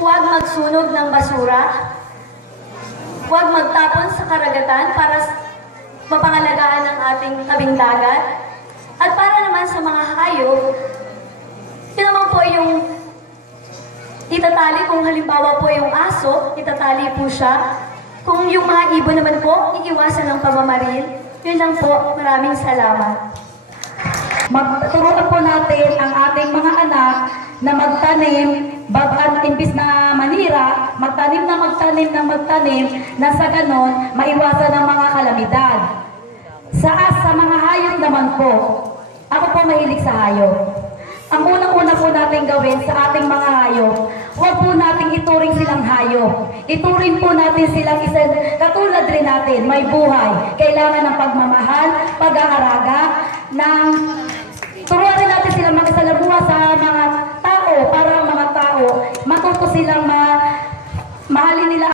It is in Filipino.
huwag magsunog ng basura, huwag magtapon sa karagatan para mapangalagaan ng ating tabing dagat. At para naman sa mga hayop, yun naman po yung itatali, kung halimbawa po yung aso, itatali po siya. Kung yung mga ibon naman po, iiwasan ng pamamaril. Yun lang po. Maraming salamat. Turuan po natin ang ating mga anak na magtanim, imbis na manira, magtanim na sa ganon, maiwasan ang mga kalamidad. Sa mga hayop naman po, ako po mahilig sa hayop. Ang unang-una po natin gawin sa ating mga hayop, huwag po nating ituring silang hayop. Ituring po natin silang katulad rin natin, may buhay. Kailangan ng pagmamahal, pag-aaraga, turuan rin natin silang makisalamuha sa mga tao para ang mga tao matuto silang mahalin nila